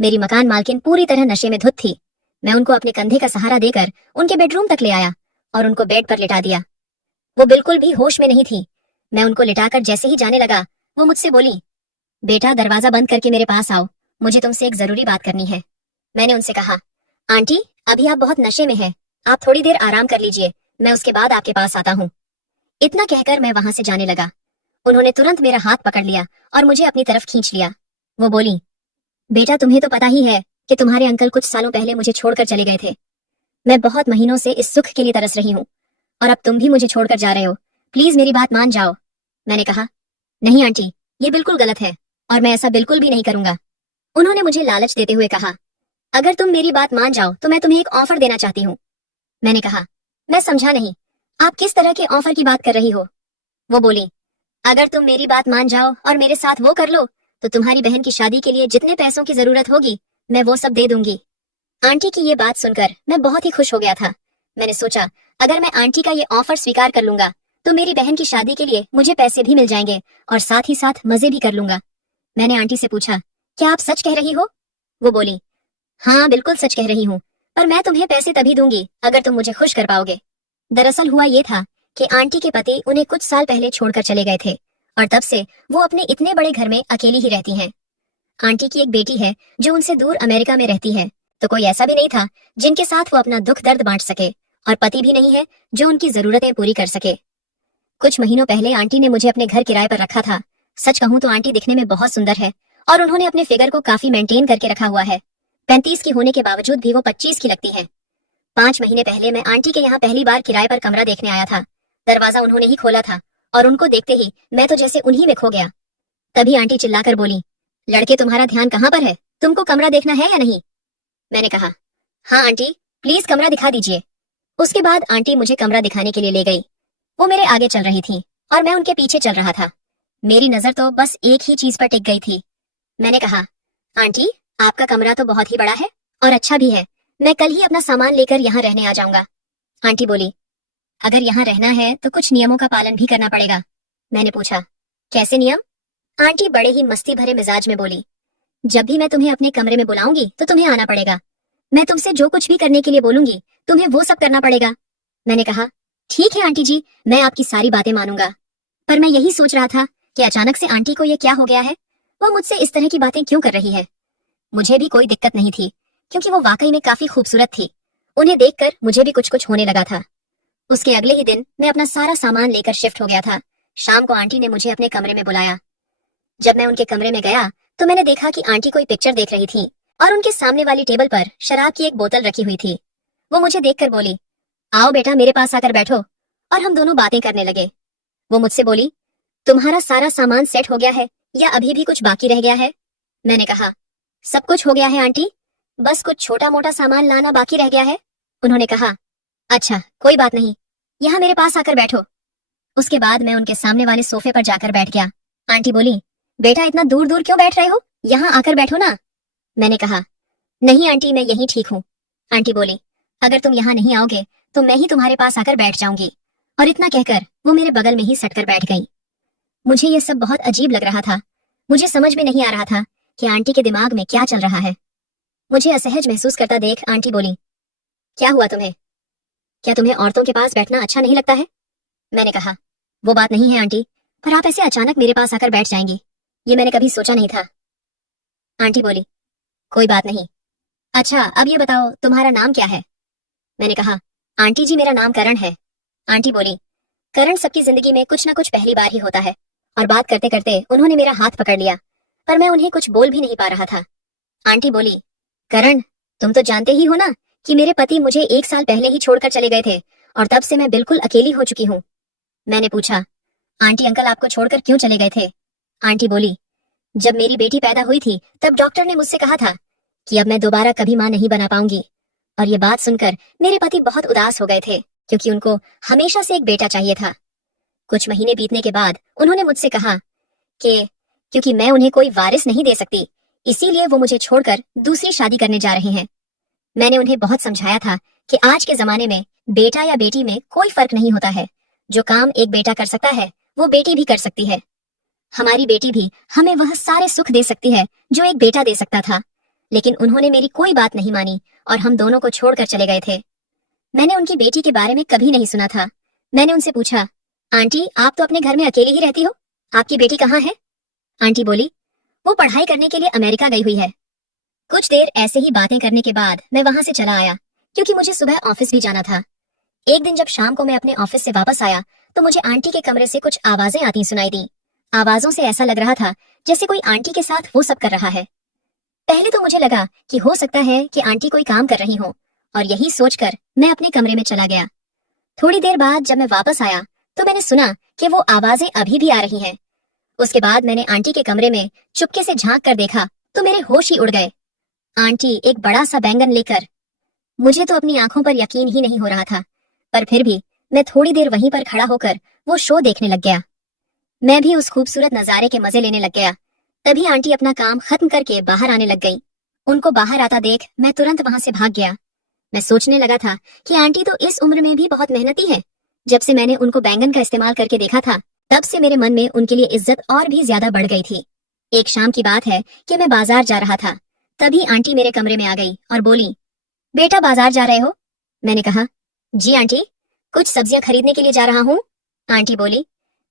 मेरी मकान मालकिन पूरी तरह नशे में धुत थी। मैं उनको अपने कंधे का सहारा देकर उनके बेडरूम तक ले आया और उनको बेड पर लिटा दिया। वो बिल्कुल भी होश में नहीं थी। मैं उनको लिटाकर जैसे ही जाने लगा, वो मुझसे बोली, बेटा दरवाजा बंद करके मेरे पास आओ, मुझे तुमसे एक जरूरी बात करनी है। मैंने उनसे कहा, आंटी अभी आप बहुत नशे में हैं, आप थोड़ी देर आराम कर लीजिए, मैं उसके बाद आपके पास आता हूँ। इतना कहकर मैं वहां से जाने लगा। उन्होंने तुरंत मेरा हाथ पकड़ लिया और मुझे अपनी तरफ खींच लिया। वो बोली, बेटा तुम्हें तो पता ही है कि तुम्हारे अंकल कुछ सालों पहले मुझे छोड़कर चले गए थे। मैं बहुत महीनों से इस सुख के लिए तरस रही हूँ और अब तुम भी मुझे छोड़कर जा रहे हो। प्लीज मेरी बात मान जाओ। मैंने कहा, नहीं आंटी, ये बिल्कुल गलत है और मैं ऐसा बिल्कुल भी नहीं करूंगा। उन्होंने मुझे लालच देते हुए कहा, अगर तुम मेरी बात मान जाओ तो मैं तुम्हें एक ऑफर देना चाहती हूँ। मैंने कहा, मैं समझा नहीं, आप किस तरह के ऑफर की बात कर रही हो? वो बोली, अगर तुम मेरी बात मान जाओ और मेरे साथ वो कर लो तो तुम्हारी बहन की शादी के लिए जितने पैसों की जरूरत होगी मैं वो सब दे दूंगी। आंटी की ये बात सुनकर मैं बहुत ही खुश हो गया था। मैंने सोचा, अगर मैं आंटी का ये ऑफर स्वीकार कर लूंगा तो मेरी बहन की शादी के लिए मुझे पैसे भी मिल जाएंगे और साथ ही साथ मजे भी कर लूंगा। मैंने आंटी से पूछा, क्या आप सच कह रही हो? वो बोली, हाँ बिल्कुल सच कह रही हूँ, पर मैं तुम्हें पैसे तभी दूंगी अगर तुम मुझे खुश कर पाओगे। दरअसल हुआ ये था कि आंटी के पति उन्हें कुछ साल पहले छोड़कर चले गए थे और तब से वो अपने इतने बड़े घर में अकेली ही रहती हैं। आंटी की एक बेटी है जो उनसे दूर अमेरिका में रहती है, तो कोई ऐसा भी नहीं था जिनके साथ वो अपना दुख दर्द बांट सके, और पति भी नहीं है जो उनकी जरूरतें पूरी कर सके। कुछ महीनों पहले आंटी ने मुझे अपने घर किराए पर रखा था। सच कहूँ तो आंटी दिखने में बहुत सुंदर है और उन्होंने अपने फिगर को काफी मेंटेन करके रखा हुआ है। 35 की होने के बावजूद भी वो 25 की लगती है। 5 महीने पहले मैं आंटी के यहाँ पहली बार किराए पर कमरा देखने आया था। दरवाजा उन्होंने ही खोला था और उनको देखते ही मैं तो जैसे उन्हीं में खो गया। तभी आंटी चिल्लाकर बोली, लड़के तुम्हारा ध्यान कहाँ पर है, तुमको कमरा देखना है या नहीं? मैंने कहा, हाँ आंटी, प्लीज कमरा दिखा दीजिए। उसके बाद आंटी मुझे कमरा दिखाने के लिए ले गई। वो मेरे आगे चल रही थी और मैं उनके पीछे चल रहा था। मेरी नजर तो बस एक ही चीज पर टिक गई थी। मैंने कहा, आंटी आपका कमरा तो बहुत ही बड़ा है और अच्छा भी है, मैं कल ही अपना सामान लेकर यहाँ रहने आ जाऊंगा। आंटी बोली, अगर यहाँ रहना है तो कुछ नियमों का पालन भी करना पड़ेगा। मैंने पूछा, कैसे नियम? आंटी बड़े ही मस्ती भरे मिजाज में बोली, जब भी मैं तुम्हें अपने कमरे में बुलाऊंगी तो तुम्हें आना पड़ेगा। मैं तुमसे जो कुछ भी करने के लिए बोलूंगी तुम्हें वो सब करना पड़ेगा। मैंने कहा, ठीक है आंटी जी, मैं आपकी सारी बातें मानूंगा। पर मैं यही सोच रहा था कि अचानक से आंटी को ये क्या हो गया है, वो मुझसे इस तरह की बातें क्यों कर रही है। मुझे भी कोई दिक्कत नहीं थी क्योंकि वो वाकई में काफी खूबसूरत थी। उन्हें देखकर मुझे भी कुछ कुछ होने लगा था। उसके अगले ही दिन मैं अपना सारा सामान लेकर शिफ्ट हो गया था। शाम को आंटी ने मुझे अपने कमरे में बुलाया। जब मैं उनके कमरे में गया तो मैंने देखा कि आंटी कोई पिक्चर देख रही थी और उनके सामने वाली टेबल पर शराब की एक बोतल रखी हुई थी। वो मुझे देखकर बोली, आओ बेटा मेरे पास आकर बैठो, और हम दोनों बातें करने लगे। वो मुझसे बोली, तुम्हारा सारा सामान सेट हो गया है या अभी भी कुछ बाकी रह गया है? मैंने कहा, सब कुछ हो गया है आंटी, बस कुछ छोटा मोटा सामान लाना बाकी रह गया है। उन्होंने कहा, अच्छा कोई बात नहीं, यहाँ मेरे पास आकर बैठो। उसके बाद मैं उनके सामने वाले सोफे पर जाकर बैठ गया। आंटी बोली, बेटा इतना दूर दूर क्यों बैठ रहे हो, यहाँ आकर बैठो ना। मैंने कहा, नहीं आंटी मैं यहीं ठीक हूँ। आंटी बोली, अगर तुम यहाँ नहीं आओगे तो मैं ही तुम्हारे पास आकर बैठ जाऊंगी। और इतना कहकर वो मेरे बगल में ही सटकर बैठ गई। मुझे ये सब बहुत अजीब लग रहा था। मुझे समझ में नहीं आ रहा था कि आंटी के दिमाग में क्या चल रहा है। मुझे असहज महसूस करता देख आंटी बोली, क्या हुआ तुम्हें? क्या तुम्हें औरतों के पास बैठना अच्छा नहीं लगता है? मैंने कहा, वो बात नहीं है आंटी, पर आप ऐसे अचानक मेरे पास आकर बैठ जाएंगी, ये मैंने कभी सोचा नहीं था। आंटी बोली, कोई बात नहीं। अच्छा अब ये बताओ तुम्हारा नाम क्या है? मैंने कहा, आंटी जी मेरा नाम करण है। आंटी बोली, करण सबकी जिंदगी में कुछ ना कुछ पहली बार ही होता है। और बात करते करते उन्होंने मेरा हाथ पकड़ लिया, पर मैं उन्हें कुछ बोल भी नहीं पा रहा था। आंटी बोली, करण तुम तो जानते ही हो ना कि मेरे पति मुझे 1 साल पहले ही छोड़कर चले गए थे और तब से मैं बिल्कुल अकेली हो चुकी हूँ। मैंने पूछा, आंटी अंकल आपको छोड़कर क्यों चले गए थे? आंटी बोली, जब मेरी बेटी पैदा हुई थी तब डॉक्टर ने मुझसे कहा था कि अब मैं दोबारा कभी मां नहीं बना पाऊंगी। और ये बात सुनकर मेरे पति बहुत उदास हो गए थे क्योंकि उनको हमेशा से एक बेटा चाहिए था। कुछ महीने बीतने के बाद उन्होंने मुझसे कहा कि क्योंकि मैं उन्हें कोई वारिस नहीं दे सकती, इसीलिए वो मुझे छोड़कर दूसरी शादी करने जा रहे हैं। मैंने उन्हें बहुत समझाया था कि आज के जमाने में बेटा या बेटी में कोई फर्क नहीं होता है। जो काम एक बेटा कर सकता है वो बेटी भी कर सकती है। हमारी बेटी भी हमें वह सारे सुख दे सकती है जो एक बेटा दे सकता था। लेकिन उन्होंने मेरी कोई बात नहीं मानी और हम दोनों को छोड़कर चले गए थे। मैंने उनकी बेटी के बारे में कभी नहीं सुना था। मैंने उनसे पूछा, आंटी आप तो अपने घर में अकेली ही रहती हो, आपकी बेटी कहाँ है? आंटी बोली, वो पढ़ाई करने के लिए अमेरिका गई हुई है। कुछ देर ऐसे ही बातें करने के बाद मैं वहां से चला आया, क्योंकि मुझे सुबह ऑफिस भी जाना था। एक दिन जब शाम को मैं अपने ऑफिस से वापस आया तो मुझे आंटी के कमरे से कुछ आवाजें आती सुनाई दी। आवाजों से ऐसा लग रहा था जैसे कोई आंटी के साथ वो सब कर रहा है। पहले तो मुझे लगा कि हो सकता है कि आंटी कोई काम कर रही हो, और यही सोचकर मैं अपने कमरे में चला गया। थोड़ी देर बाद जब मैं वापस आया तो मैंने सुना कि वो आवाजें अभी भी आ रही हैं। उसके बाद मैंने आंटी के कमरे में चुपके से झांक कर देखा तो मेरे होश ही उड़ गए। आंटी एक बड़ा सा बैंगन लेकर। मुझे तो अपनी आंखों पर यकीन ही नहीं हो रहा था, पर फिर भी मैं थोड़ी देर वहीं पर खड़ा होकर वो शो देखने लग गया। मैं भी उस खूबसूरत नजारे के मजे लेने लग गया। तभी आंटी अपना काम खत्म करके बाहर आने लग गई। उनको बाहर आता देख मैं तुरंत वहां से भाग गया। मैं सोचने लगा था कि आंटी तो इस उम्र में भी बहुत मेहनती है। जब से मैंने उनको बैंगन का इस्तेमाल करके देखा था तब से मेरे मन में उनके लिए इज्जत और भी ज्यादा बढ़ गई थी। एक शाम की बात है कि मैं बाजार जा रहा था, तभी आंटी मेरे कमरे में आ गई और बोली, बेटा बाजार जा रहे हो? मैंने कहा, जी आंटी, कुछ सब्जियां खरीदने के लिए जा रहा हूँ। आंटी बोली,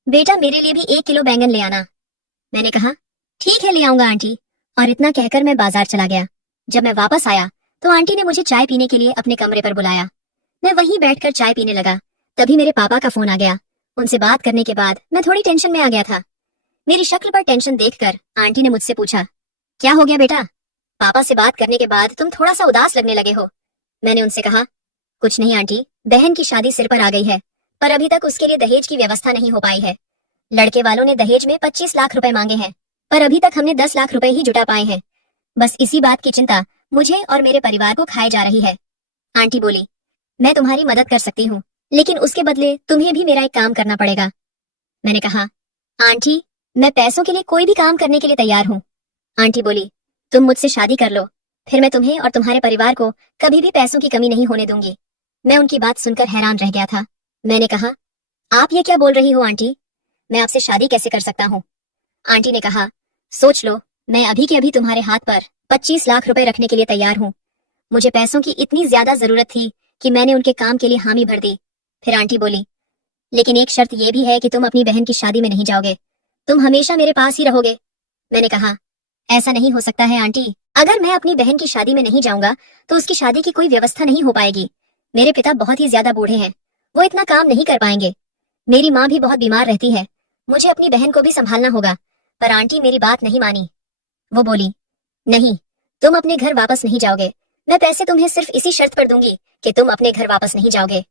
बेटा मेरे लिए भी 1 किलो बैंगन ले आना। मैंने कहा, ठीक है ले आऊंगा आंटी, और इतना कहकर मैं बाजार चला गया। जब मैं वापस आया तो आंटी ने मुझे चाय पीने के लिए अपने कमरे पर बुलाया। मैं वहीं बैठकर चाय पीने लगा, तभी मेरे पापा का फोन आ गया। उनसे बात करने के बाद मैं थोड़ी टेंशन में आ गया था। मेरी शक्ल पर टेंशन देखकर आंटी ने मुझसे पूछा, क्या हो गया बेटा? पापा से बात करने के बाद तुम थोड़ा सा उदास लगने लगे हो। मैंने उनसे कहा, कुछ नहीं आंटी, बहन की शादी सिर पर आ गई है, पर अभी तक उसके लिए दहेज की व्यवस्था नहीं हो पाई है। लड़के वालों ने दहेज में 25 लाख रुपए मांगे हैं, पर अभी तक हमने 10 लाख रुपए ही जुटा पाए हैं। बस इसी बात की चिंता मुझे और मेरे परिवार को खाए जा रही है। आंटी बोली, मैं तुम्हारी मदद कर सकती हूँ, लेकिन उसके बदले तुम्हें भी मेरा एक काम करना पड़ेगा। मैंने कहा, आंटी मैं पैसों के लिए कोई भी काम करने के लिए तैयार हूँ। आंटी बोली, तुम मुझसे शादी कर लो, फिर मैं तुम्हें और तुम्हारे परिवार को कभी भी पैसों की कमी नहीं होने दूंगी। मैं उनकी बात सुनकर हैरान रह गया था। मैंने कहा, आप ये क्या बोल रही हो आंटी? मैं आपसे शादी कैसे कर सकता हूँ? आंटी ने कहा, सोच लो, मैं अभी के अभी तुम्हारे हाथ पर 25 लाख रुपए रखने के लिए तैयार हूँ। मुझे पैसों की इतनी ज्यादा जरूरत थी कि मैंने उनके काम के लिए हामी भर दी। फिर आंटी बोली, लेकिन एक शर्त यह भी है कि तुम अपनी बहन की शादी में नहीं जाओगे, तुम हमेशा मेरे पास ही रहोगे। मैंने कहा, ऐसा नहीं हो सकता है आंटी, अगर मैं अपनी बहन की शादी में नहीं जाऊंगा तो उसकी शादी की कोई व्यवस्था नहीं हो पाएगी। मेरे पिता बहुत ही ज्यादा बूढ़े हैं, वो इतना काम नहीं कर पाएंगे। मेरी माँ भी बहुत बीमार रहती है, मुझे अपनी बहन को भी संभालना होगा। पर आंटी मेरी बात नहीं मानी। वो बोली, नहीं, तुम अपने घर वापस नहीं जाओगे। मैं पैसे तुम्हें सिर्फ इसी शर्त पर दूंगी कि तुम अपने घर वापस नहीं जाओगे।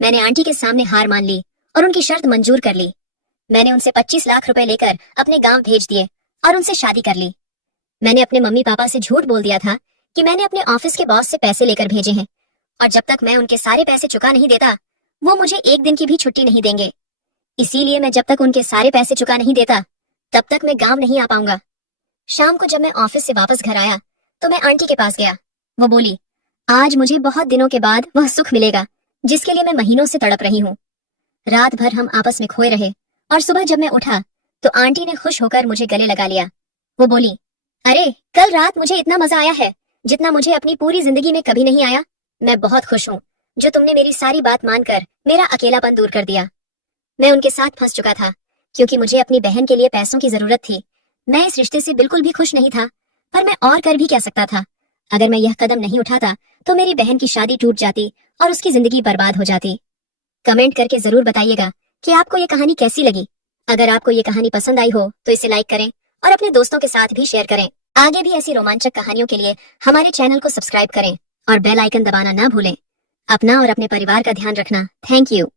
मैंने आंटी के सामने हार मान ली और उनकी शर्त मंजूर कर ली। मैंने उनसे 25 लाख रुपए लेकर अपने गांव भेज दिए और उनसे शादी कर ली। मैंने अपने मम्मी पापा से झूठ बोल दिया था कि मैंने अपने ऑफिस के बॉस से पैसे लेकर भेजे हैं, और जब तक मैं उनके सारे पैसे चुका नहीं देता वो मुझे एक दिन की भी छुट्टी नहीं देंगे। इसीलिए मैं जब तक उनके सारे पैसे चुका नहीं देता तब तक मैं गांव नहीं आ पाऊंगा। शाम को जब मैं ऑफिस से वापस घर आया तो मैं आंटी के पास गया। वो बोली, आज मुझे बहुत दिनों के बाद वह सुख मिलेगा जिसके लिए मैं महीनों से तड़प रही हूँ। रात भर हम आपस में खोए रहे और सुबह जब मैं उठा तो आंटी ने खुश होकर मुझे गले लगा लिया। वो बोली, अरे कल रात मुझे इतना मजा आया है जितना मुझे अपनी पूरी जिंदगी में कभी नहीं आया। मैं बहुत खुश हूँ जो तुमने मेरी सारी बात मानकर मेरा अकेलापन दूर कर दिया। मैं उनके साथ फंस चुका था क्योंकि मुझे अपनी बहन के लिए पैसों की जरूरत थी। मैं इस रिश्ते से बिल्कुल भी खुश नहीं था, पर मैं और कर भी क्या सकता था। अगर मैं यह कदम नहीं उठाता तो मेरी बहन की शादी टूट जाती और उसकी जिंदगी बर्बाद हो जाती। कमेंट करके जरूर बताइएगा कि आपको ये कहानी कैसी लगी। अगर आपको ये कहानी पसंद आई हो तो इसे लाइक करें और अपने दोस्तों के साथ भी शेयर करें। आगे भी ऐसी रोमांचक कहानियों के लिए हमारे चैनल को सब्सक्राइब करें और बेल आइकन दबाना ना भूलें। अपना और अपने परिवार का ध्यान रखना। Thank you.